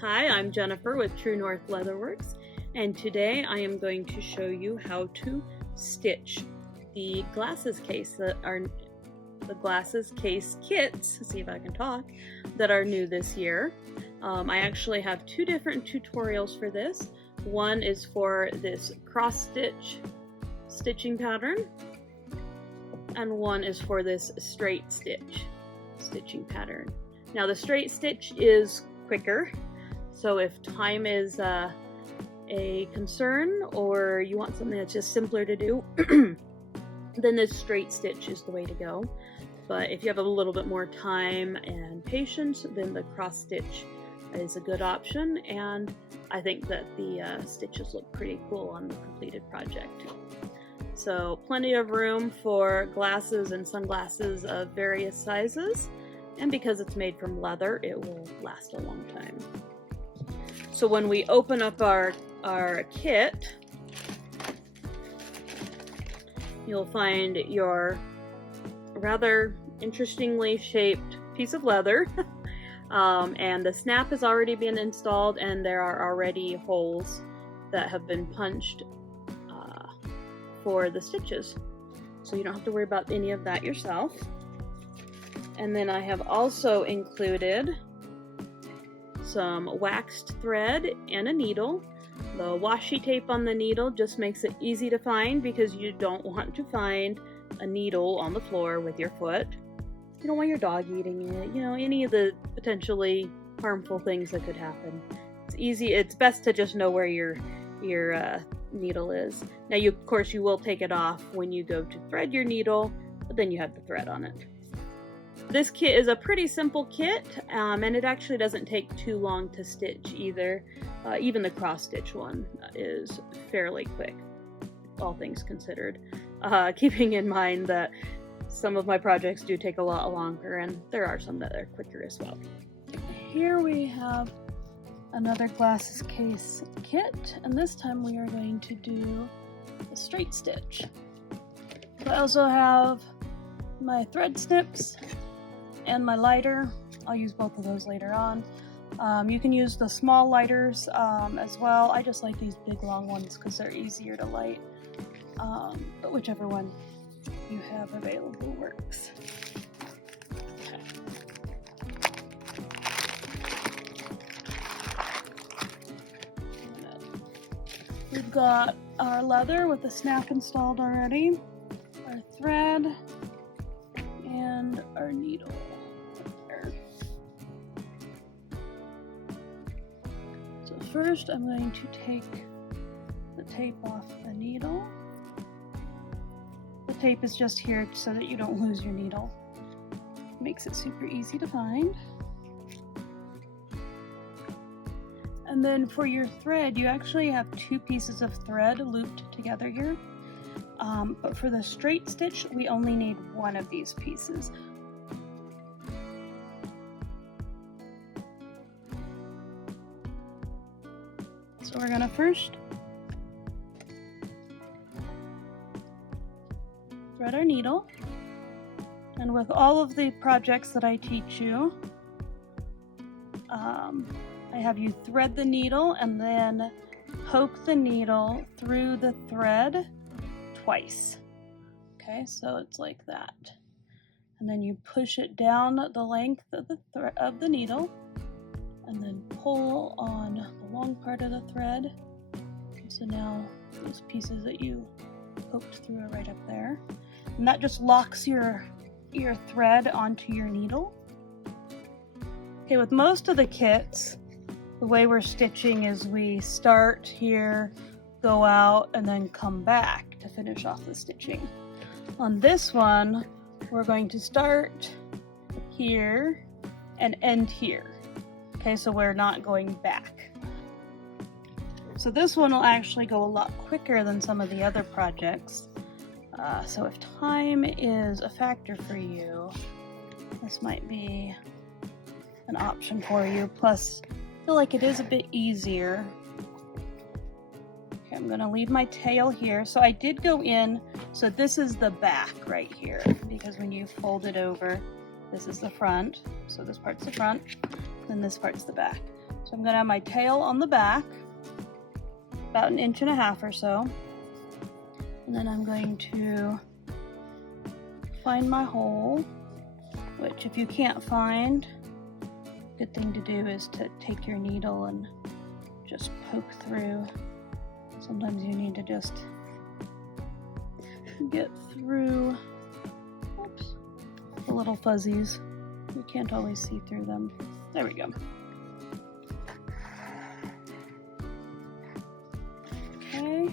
Hi, I'm Jennifer with True North Leatherworks, and today I am going to show you how to stitch the glasses case the glasses case kits, see if I can talk, that are new this year. I actually have two different tutorials for this. One is for this cross stitch stitching pattern, and one is for this straight stitch stitching pattern. Now the straight stitch is quicker, so if time is a concern or you want something that's just simpler to do, then this straight stitch is the way to go. But if you have a little bit more time and patience, then the cross stitch is a good option, and I think that the stitches look pretty cool on the completed project. So plenty of room for glasses and sunglasses of various sizes, and because it's made from leather, it will last a long time. So when we open up our kit, you'll find your rather interestingly shaped piece of leather, and the snap has already been installed, and there are already holes that have been punched for the stitches, so you don't have to worry about any of that yourself. And then I have also included some waxed thread and a needle. The washi tape on the needle just makes it easy to find because you don't want to find a needle on the floor with your foot. You don't want your dog eating it, you know, any of the potentially harmful things that could happen. It's best to just know where your needle is. Now of course you will take it off when you go to thread your needle, but then you have the thread on it. This kit is a pretty simple kit, and it actually doesn't take too long to stitch either. Even the cross stitch one is fairly quick, all things considered. Keeping in mind that some of my projects do take a lot longer, and there are some that are quicker as well. Here we have another glasses case kit, and this time we are going to do a straight stitch. I also have my thread snips and my lighter. I'll use both of those later on. You can use the small lighters as well. I just like these big long ones because they're easier to light, but whichever one you have available works. Okay. We've got our leather with the snap installed already, our thread, and our needle. There. So first I'm going to take the tape off the needle. The tape is just here so that you don't lose your needle. Makes it super easy to find. And then for your thread, you actually have two pieces of thread looped together here. But for the straight stitch, we only need one of these pieces. So we're gonna first thread our needle. And with all of the projects that I teach you, I have you thread the needle and then poke the needle through the thread twice. Okay, so it's like that. And then you push it down the length of the needle and then pull on the long part of the thread. And so now those pieces that you poked through are right up there. And that just locks your thread onto your needle. Okay, with most of the kits, the way we're stitching is we start here, go out, and then come back to finish off the stitching. On this one, we're going to start here and end here. Okay, so we're not going back. So this one will actually go a lot quicker than some of the other projects. So if time is a factor for you, this might be an option for you. Plus, I feel like it is a bit easier. Okay, I'm going to leave my tail here. So I did go in, so this is the back right here, because when you fold it over, this is the front. So this part's the front, then this part's the back. So I'm going to have my tail on the back, about 1.5 inches or so. And then I'm going to find my hole, which if you can't find, good thing to do is to take your needle and just poke through. Sometimes you need to just get through, oops, the little fuzzies. You can't always see through them. There we go. Okay.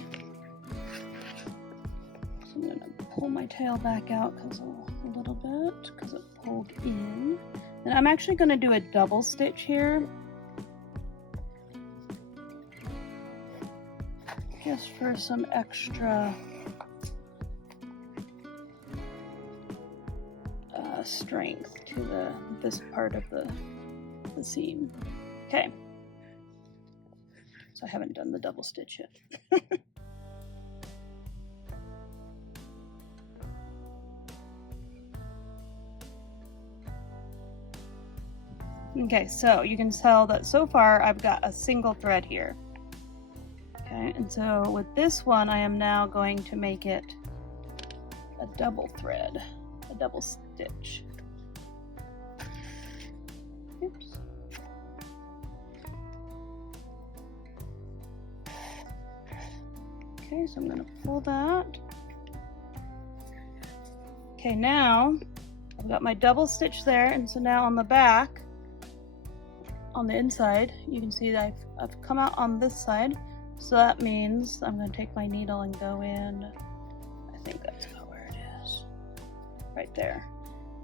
So I'm going to pull my tail back out a little bit because it pulled in. And I'm actually going to do a double stitch here, just for some extra strength to this part of the seam. Okay, so I haven't done the double stitch yet. Okay, so you can tell that so far I've got a single thread here. Okay, and so with this one I am now going to make it a double thread, a double stitch. Oops. Okay, so I'm going to pull that. Okay, now I've got my double stitch there, and so now on the back, on the inside, you can see that I've come out on this side, so that means I'm going to take my needle and go in, I think that's about where it is, right there.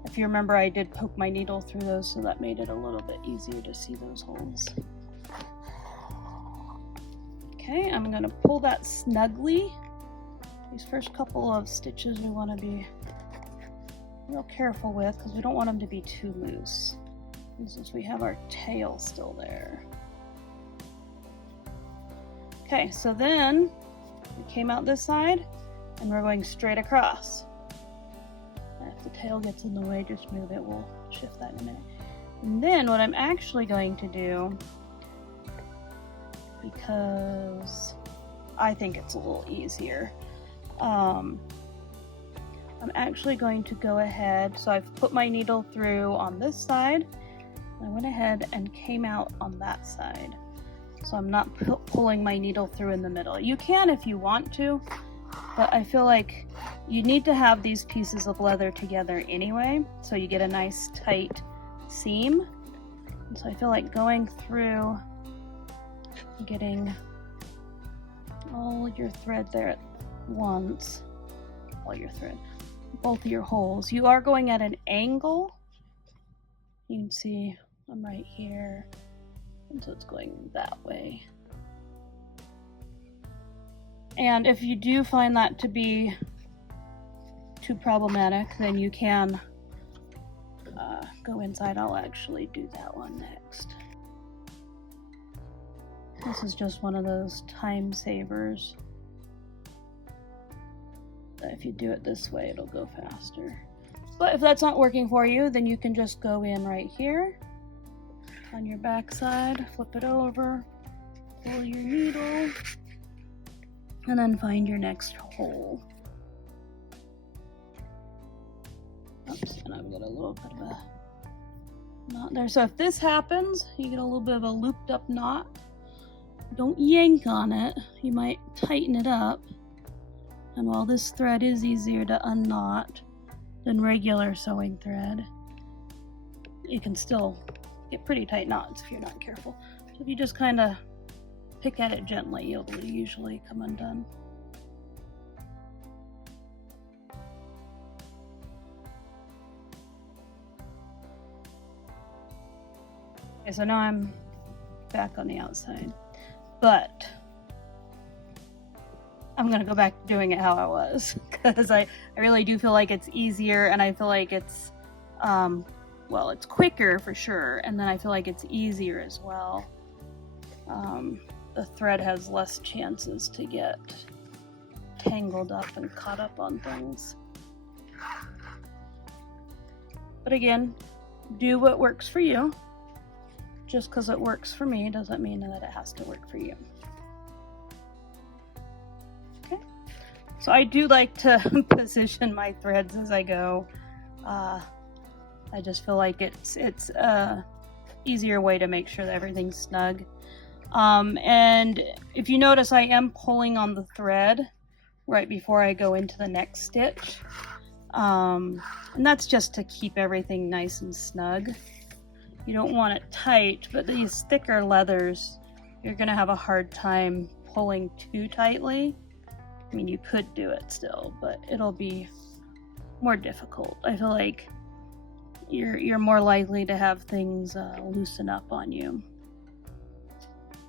If you remember, I did poke my needle through those, so that made it a little bit easier to see those holes. Okay, I'm going to pull that snugly. These first couple of stitches we want to be real careful with because we don't want them to be too loose. And since we have our tail still there. Okay, so then we came out this side and we're going straight across. If the tail gets in the way, just move it. We'll shift that in a minute. And then what I'm actually going to do, because I think it's a little easier, I'm actually going to go ahead, so I've put my needle through on this side. I went ahead and came out on that side. So I'm not pulling my needle through in the middle. You can if you want to, but I feel like you need to have these pieces of leather together anyway, so you get a nice tight seam. And so I feel like going through, getting all your thread there at once, all your thread, both of your holes. You are going at an angle. You can see I'm right here, and so it's going that way. And if you do find that to be too problematic, then you can go inside. I'll actually do that one next. This is just one of those time savers. If you do it this way, it'll go faster. But if that's not working for you, then you can just go in right here on your back side, flip it over, pull your needle, and then find your next hole. Oops, and I've got a little bit of a knot there. So if this happens, you get a little bit of a looped up knot. Don't yank on it. You might tighten it up. And while this thread is easier to unknot than regular sewing thread, you can still get pretty tight knots if you're not careful. So if you just kind of pick at it gently, it'll usually come undone. Okay, so now I'm back on the outside, but I'm gonna go back to doing it how I was, because I really do feel like it's easier, and I feel like it's well, it's quicker for sure, and then I feel like it's easier as well. The thread has less chances to get tangled up and caught up on things. But again, do what works for you. Just because it works for me doesn't mean that it has to work for you. Okay, so I do like to position my threads as I go. I just feel like it's a easier way to make sure that everything's snug. And if you notice, I am pulling on the thread right before I go into the next stitch. And that's just to keep everything nice and snug. You don't want it tight, but these thicker leathers, you're gonna have a hard time pulling too tightly. I mean, you could do it still, but it'll be more difficult. I feel like you're more likely to have things loosen up on you.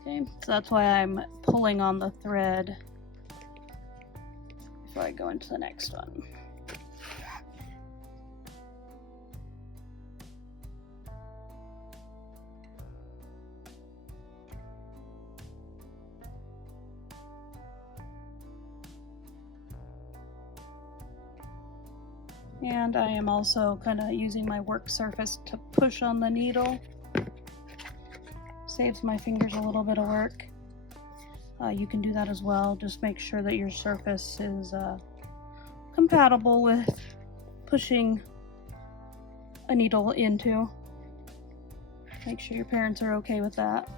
Okay, so that's why I'm pulling on the thread before I go into the next one. And I am also kind of using my work surface to push on the needle. Saves my fingers a little bit of work. You can do that as well. Just make sure that your surface is compatible with pushing a needle into. Make sure your parents are okay with that.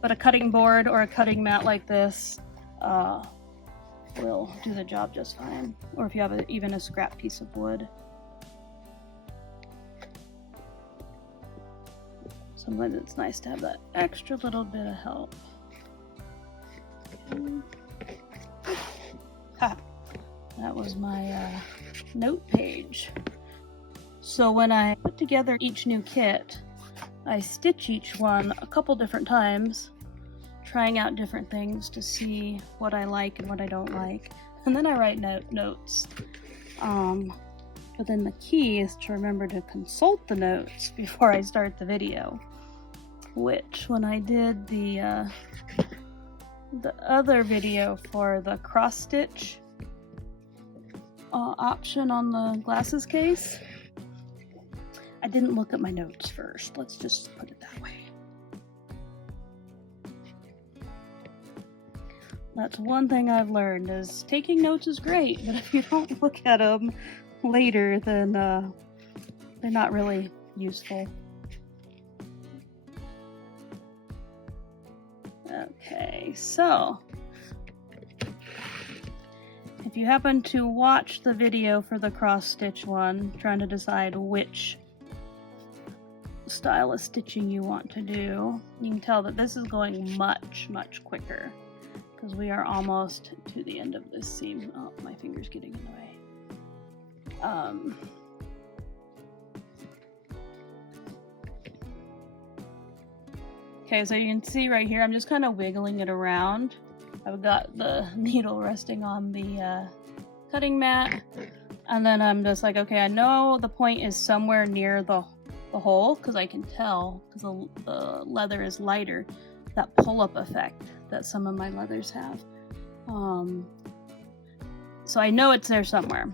But a cutting board or a cutting mat like this will do the job just fine. Or if you have even a scrap piece of wood. Sometimes it's nice to have that extra little bit of help. Ha! That was my note page. So when I put together each new kit, I stitch each one a couple different times, trying out different things to see what I like and what I don't like. And then I write notes. But then the key is to remember to consult the notes before I start the video. Which, when I did the other video for the cross stitch option on the glasses case, I didn't look at my notes first. Let's just put it that way. That's one thing I've learned, is taking notes is great, but if you don't look at them later, then they're not really useful. Okay, so if you happen to watch the video for the cross stitch one, trying to decide which style of stitching you want to do, you can tell that this is going much quicker because we are almost to the end of this seam. Oh, my finger's getting in the way. Okay, so you can see right here, I'm just kind of wiggling it around. I've got the needle resting on the cutting mat, and then I'm just like, okay, I know the point is somewhere near the hole, because I can tell, because the leather is lighter, that pull-up effect that some of my leathers have. So I know it's there somewhere.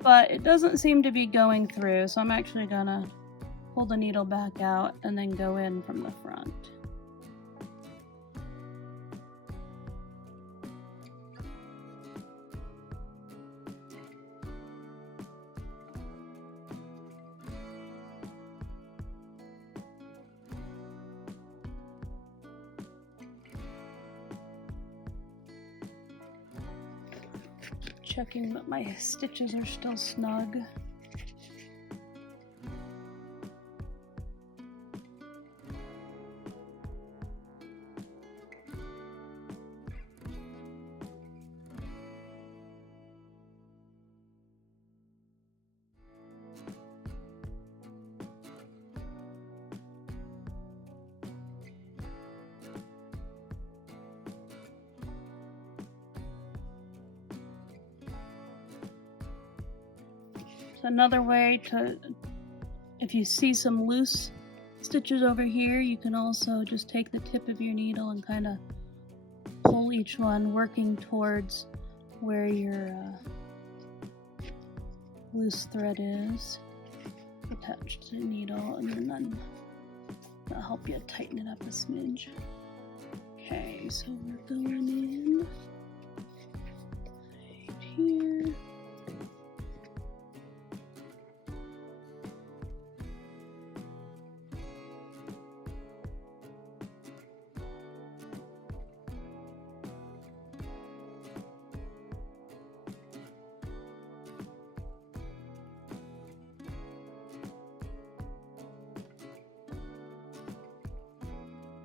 But it doesn't seem to be going through, so I'm actually gonna pull the needle back out and then go in from the front. Checking that my stitches are still snug. Another way to, if you see some loose stitches over here, you can also just take the tip of your needle and kind of pull each one, working towards where your loose thread is attached to the needle, and then That'll help you tighten it up a smidge. Okay, so we're going in right here.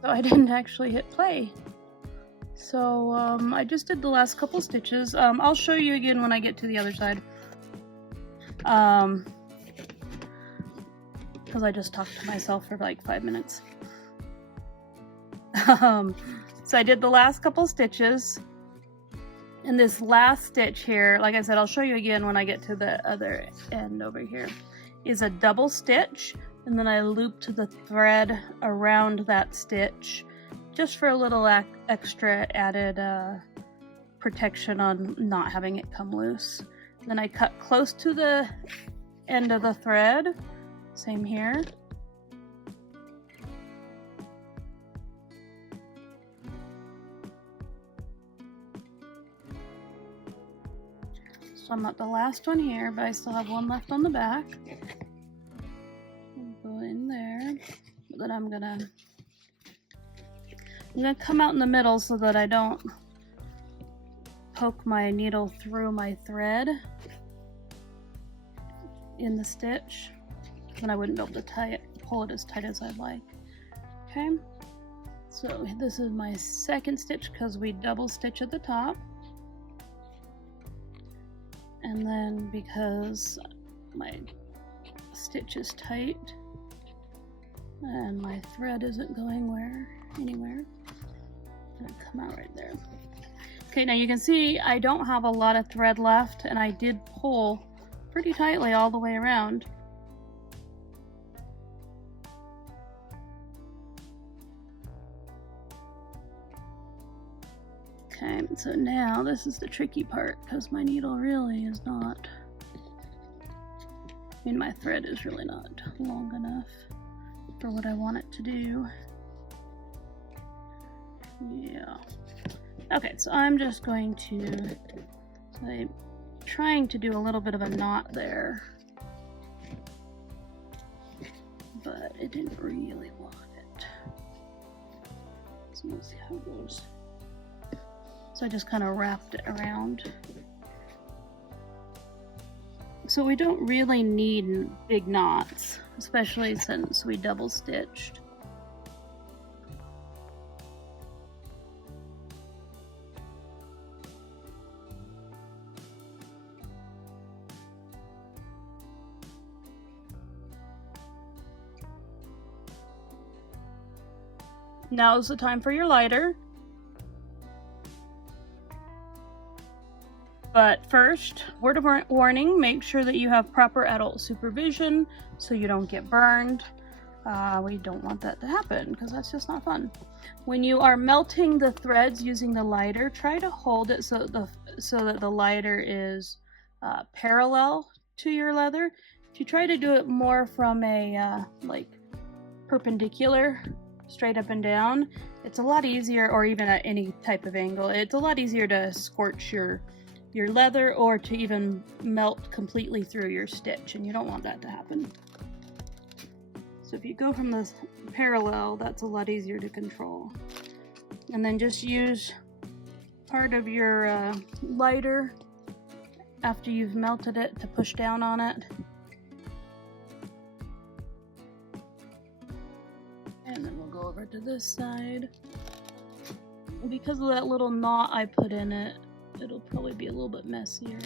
So I didn't actually hit play. So I just did the last couple stitches. I'll show you again when I get to the other side. Because I just talked to myself for like 5 minutes. So I did the last couple stitches. And this last stitch here, like I said, I'll show you again when I get to the other end over here, is a double stitch. And then I looped the thread around that stitch just for a little extra added protection on not having it come loose. Then I cut close to the end of the thread, same here. So I'm at the last one here, but I still have one left on the back. Go in there, but then I'm gonna come out in the middle so that I don't poke my needle through my thread in the stitch. Then I wouldn't be able to pull it as tight as I'd like. Okay, so this is my second stitch because we double stitch at the top, and then because my stitch is tight and my thread isn't going anywhere. It's gonna come out right there. Okay, now you can see I don't have a lot of thread left, and I did pull pretty tightly all the way around. Okay, so now this is the tricky part because my needle really is not, my thread is really not long enough for what I want it to do. Yeah. Okay, so I'm just going to, I'm trying to do a little bit of a knot there, but it didn't really want it. So let's see how it goes. So I just kind of wrapped it around. So we don't really need big knots, especially since we double stitched. Now is the time for your lighter. But first, word of warning, make sure that you have proper adult supervision so you don't get burned. We don't want that to happen because that's just not fun. When you are melting the threads using the lighter, try to hold it so that the lighter is parallel to your leather. If you try to do it more from a like perpendicular, straight up and down, it's a lot easier, or even at any type of angle, it's a lot easier to scorch your leather or to even melt completely through your stitch, and you don't want that to happen. So if you go from this parallel, that's a lot easier to control. And then just use part of your lighter after you've melted it to push down on it. And then we'll go over to this side. Because of that little knot I put in it, it'll probably be a little bit messier.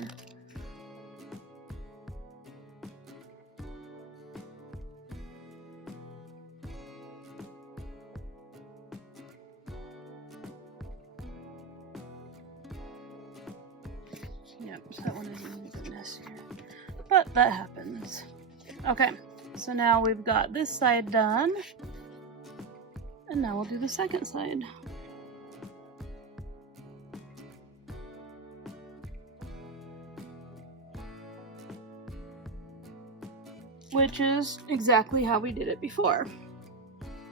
Yep, so that one is a little bit messier. But that happens. Okay, so now we've got this side done. And now we'll do the second side. Which is exactly how we did it before.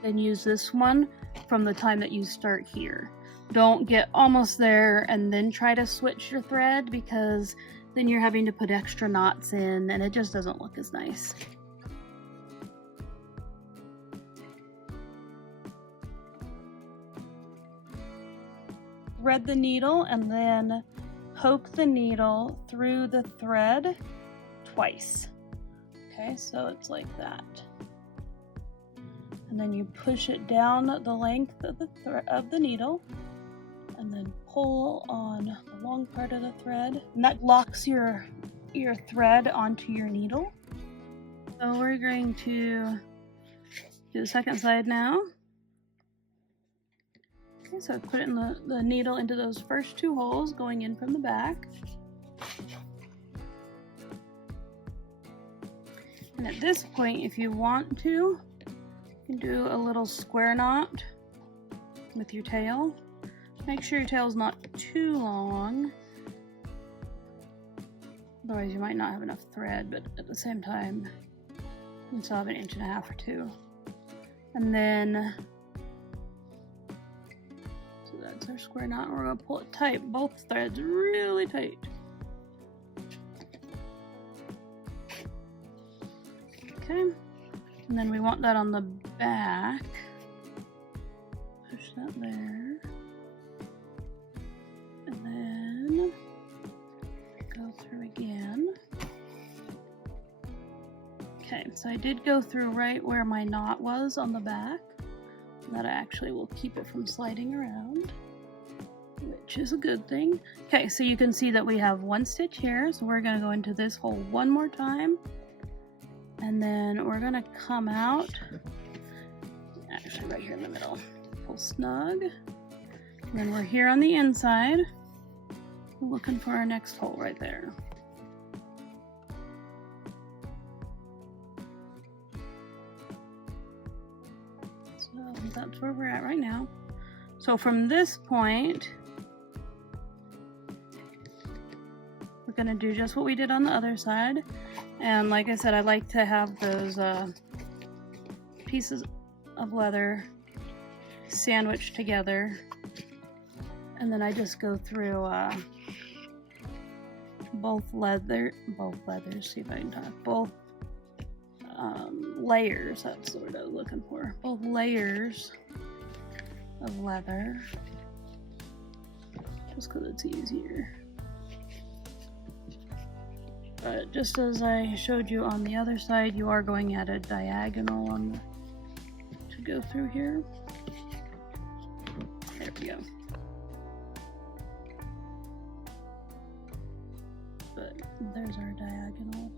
then use this one from the time that you start here. Don't get almost there and then try to switch your thread, because then you're having to put extra knots in and it just doesn't look as nice. Thread the needle and then poke the needle through the thread twice. Okay, so it's like that. And then you push it down the length of the needle, and then pull on the long part of the thread, and that locks your thread onto your needle. So we're going to do the second side now. Okay, so I put it in the needle into those first two holes going in from the back. And at this point, if you want to, you can do a little square knot with your tail. Make sure your tail's not too long, otherwise you might not have enough thread, but at the same time, you can still have 1.5 inches or 2. And then, so that's our square knot, and we're going to pull it tight, both threads really tight. Okay, and then we want that on the back. Push that there. And then go through again. Okay, so I did go through right where my knot was on the back. That actually will keep it from sliding around, which is a good thing. Okay, so you can see that we have 1 stitch here, so we're going to go into this hole one more time. And then we're going to come out, actually right here in the middle, pull snug. And then we're here on the inside. We're looking for our next hole right there. So that's where we're at right now. So from this point, we're going to do just what we did on the other side. And like I said, I like to have those pieces of leather sandwiched together. And then I just go through both layers, that's the word I was looking for. Both layers of leather, just because it's easier. But just as I showed you on the other side, you are going at a diagonal to go through here. There we go. But there's our diagonal.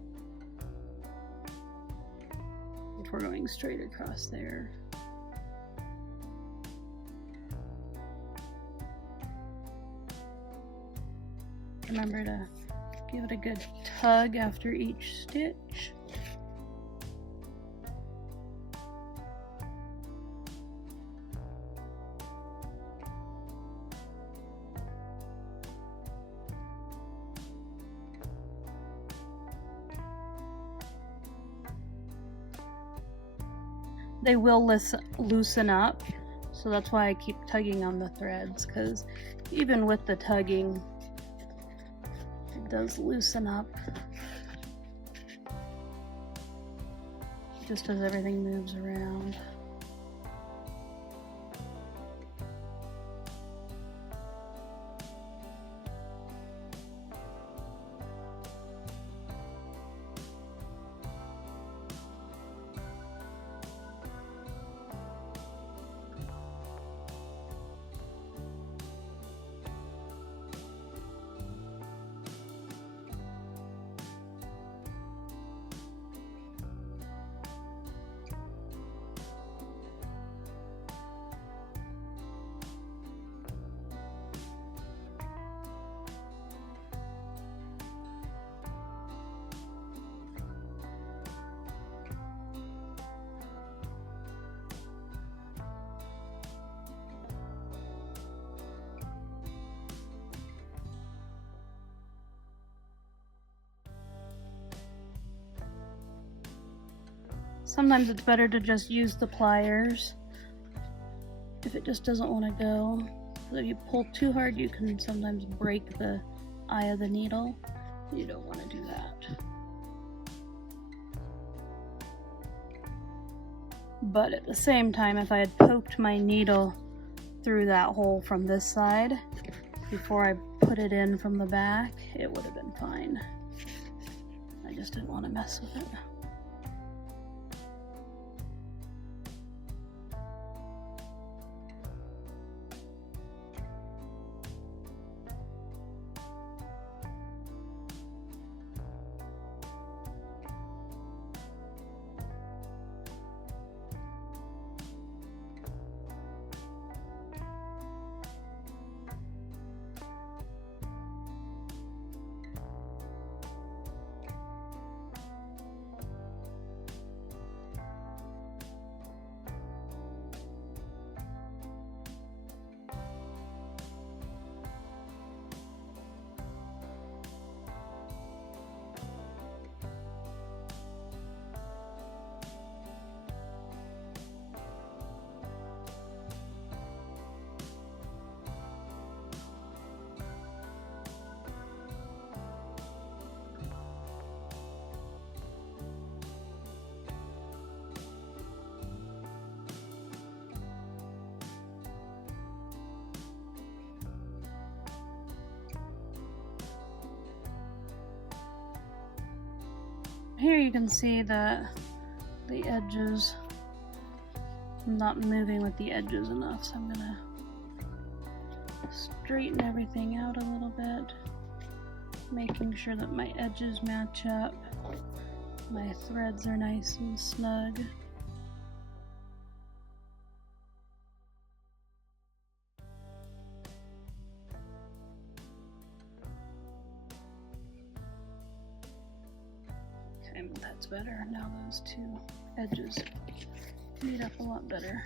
If we're going straight across there. Remember to give it a good tug after each stitch. They will loosen up, so that's why I keep tugging on the threads, because even with the tugging, it does loosen up just as everything moves around. Sometimes it's better to just use the pliers if it just doesn't want to go. So if you pull too hard, you can sometimes break the eye of the needle. You don't want to do that. But at the same time, if I had poked my needle through that hole from this side before I put it in from the back, it would have been fine. I just didn't want to mess with it. Here you can see the edges. I'm not moving with the edges enough, so I'm gonna straighten everything out a little bit, making sure that my edges match up. My threads are nice and snug. That's better. Now those two edges meet up a lot better.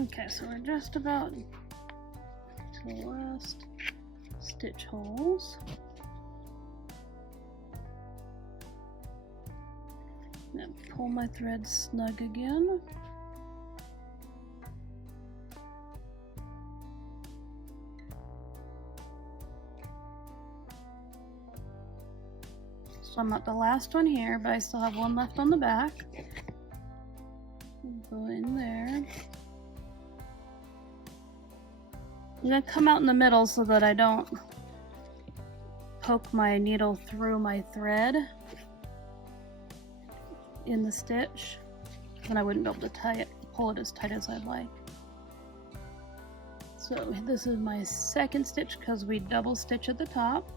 Okay, so we're just about to the last stitch holes. Now pull my thread snug again. So I'm at the last one here, but I still have one left on the back. Go in there. I'm going to come out in the middle so that I don't poke my needle through my thread in the stitch. Then I wouldn't be able to pull it as tight as I'd like. So this is my second stitch because we double stitch at the top.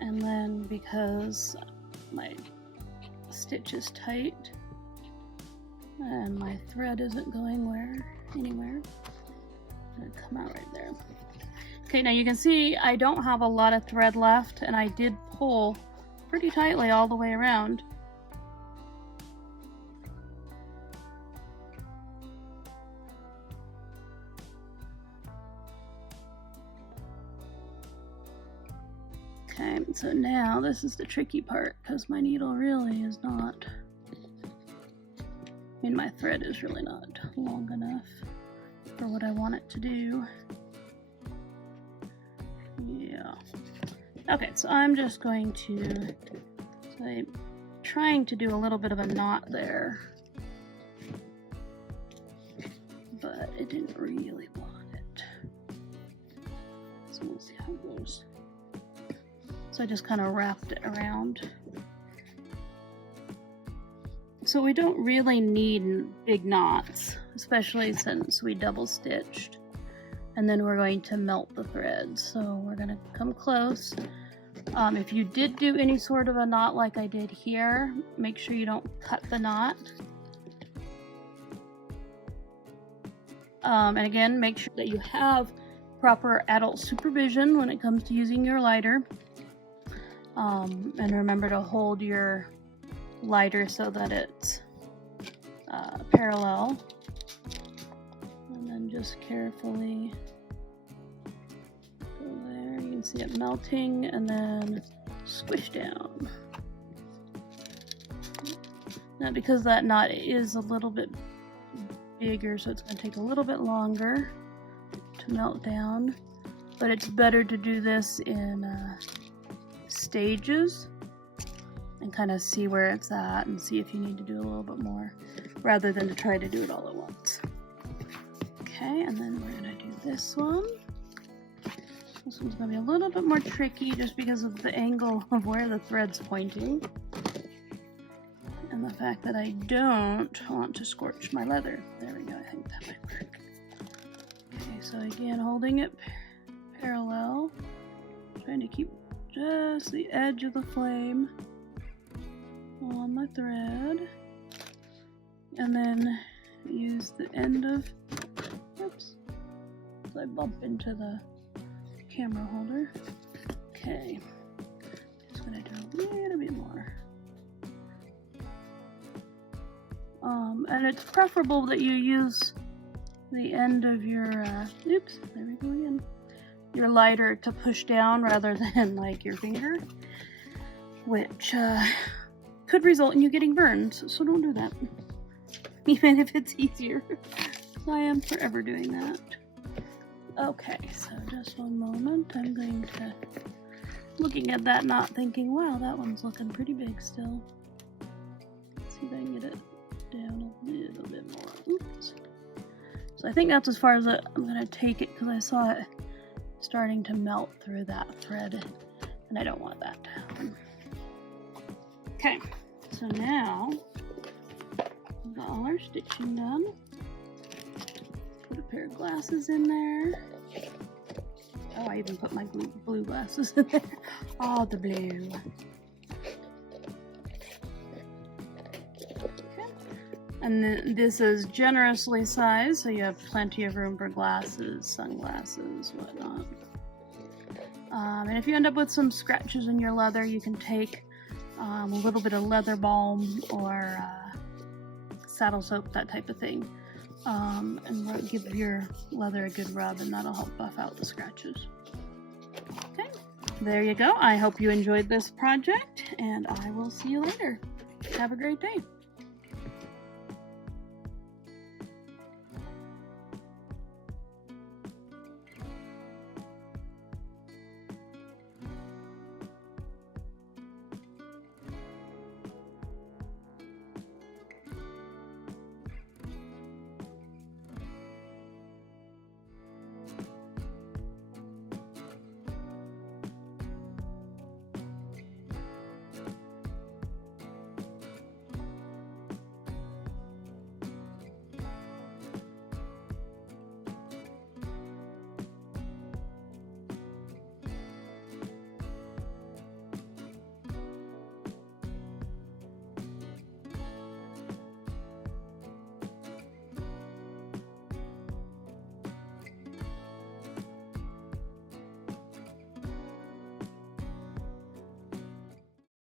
And then because my stitch is tight and my thread isn't going anywhere, I'm gonna come out right there. Okay, now you can see I don't have a lot of thread left, and I did pull pretty tightly all the way around. Okay, so now this is the tricky part because my needle really is not, my thread is really not long enough for what I want it to do. Yeah. Okay, so I'm just going to, I'm trying to do a little bit of a knot there, but it didn't really want it. So we'll see how it goes. So I just kind of wrapped it around. So we don't really need big knots, especially since we double stitched. And then we're going to melt the thread. So we're going to come close. If you did do any sort of a knot like I did here, make sure you don't cut the knot. And again, make sure that you have proper adult supervision when it comes to using your lighter. And remember to hold your lighter so that it's parallel. And then just carefully go there. You can see it melting and then squish down. Now, because that knot is a little bit bigger, so it's going to take a little bit longer to melt down, but it's better to do this in stages and kind of see where it's at and see if you need to do a little bit more rather than to try to do it all at once. Okay, and then we're going to do this one. This one's going to be a little bit more tricky just because of the angle of where the thread's pointing and the fact that I don't want to scorch my leather. There we go, I think that might work. Okay, so again, holding it parallel, trying to keep just the edge of the flame on my thread, and then use the end of, oops, so I bump into the camera holder. Okay, just gonna do a little bit more. And it's preferable that you use the end of your, oops, there we go again, your lighter to push down rather than like your finger, which could result in you getting burned, so don't do that, even if it's easier. I am forever doing that. Okay, so just one moment, I'm going to, looking at that knot thinking, wow, that one's looking pretty big still. Let's see if I can get it down a little bit more. Oops. So I think that's as far as I'm going to take it because I saw it starting to melt through that thread and I don't want that to happen. Okay, so now we've got all our stitching done. Put a pair of glasses in there. Oh, I even put my blue glasses in there. Oh, the blue. And then this is generously sized, so you have plenty of room for glasses, sunglasses, whatnot. And if you end up with some scratches in your leather, you can take a little bit of leather balm or saddle soap, that type of thing, and give your leather a good rub, and that'll help buff out the scratches. Okay, there you go. I hope you enjoyed this project, and I will see you later. Have a great day.